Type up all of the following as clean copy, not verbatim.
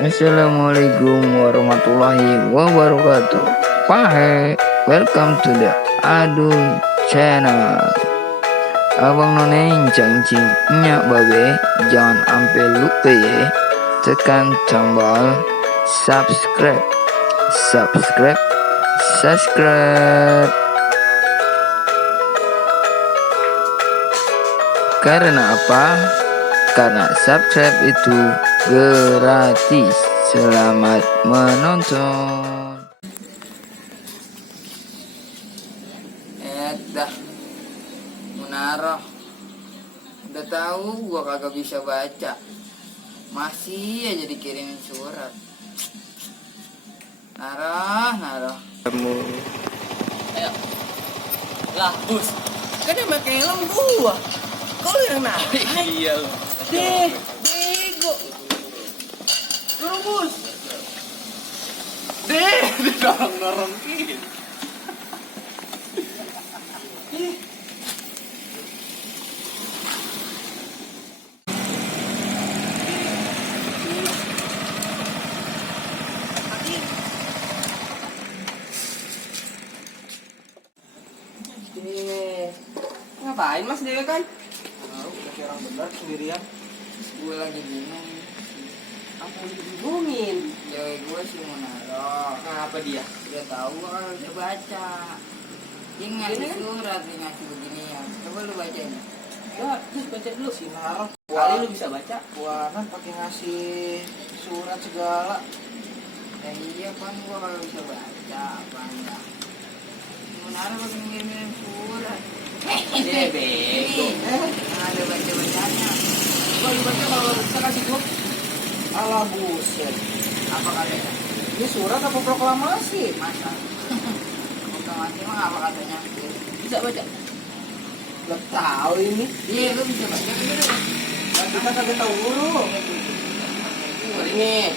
Assalamualaikum warahmatullahi wabarakatuh. Pahe, welcome to the Adul Channel. Abang noneng cangcing nyak babe, jangan ampe lupa ya. Tekan tombol subscribe. Karena apa? Karena subscribe itu gratis. Selamat menonton. Dah Munaro, udah tahu gua kagak bisa baca, masih aja dikirimin surat. Naro. Kamu Ayo. Lah, Bus. Kan dia pakai helm gua. Kau yang naik. iya loh. Bego. Turun, Bus. Dorong gitu. Ngapain Mas Dewa kan? Kayak orang benar sendirian. Gue lagi bingung. Apa yang dibingungin? Cewek gue sih Munaro. Ngapa dia? Udah tahu gua kalau udah baca. Dia ngasih Ini kan? surat, dia ngasih begini ya. Coba lu bacain. Ya, terus baca dulu. Sinar. Kali lu bisa baca. Buanan pakai ngasih surat segala. Ya iya kan gua kalau bisa baca apa enggak. Munaro pakai ngirim surat. Dia bego. Ada baca-bacanya. Gua lu baca kalau bisa kasih gua. Alah buset. Apa katanya? Ini surat apa proklamasi? Masa? Proklamasi mah apa katanya? Bisa baca. Gak tahu ini. Iya, lu bisa baca kan dulu. Kita kagak tahu huruf. Ini.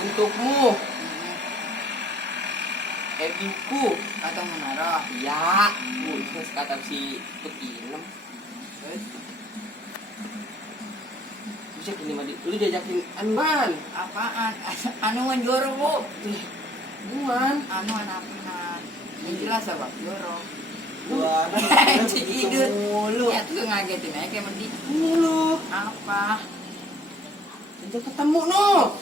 Untukmu. Ebiku. Kata Munaro. Ya, terus kata si Pekinem. Bisa gini mah, lu diajakin anuan. Apaan? Anuan Joro, Bu. Anuan. Anuan apaan? Yang jelas apa? Joro. Buanan Begitu mulu. Ya tuh ngagetin aja kayak mandi. Ini lu. Apa? Kita ketemu no.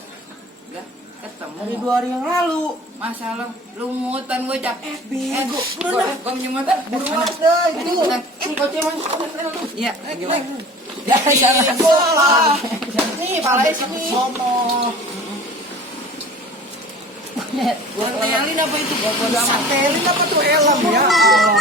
Udah ketemu. Dari 2 hari yang lalu. Masa lu mutan gue cak. Bego. Gua minjem mutan. Buruan dah itu. Kocek emang. Iya, gimana? Ya, salah. Nih, palanya sini. Sono. Gua ngelin apa itu? Satelit apa tuh helm ya Allah.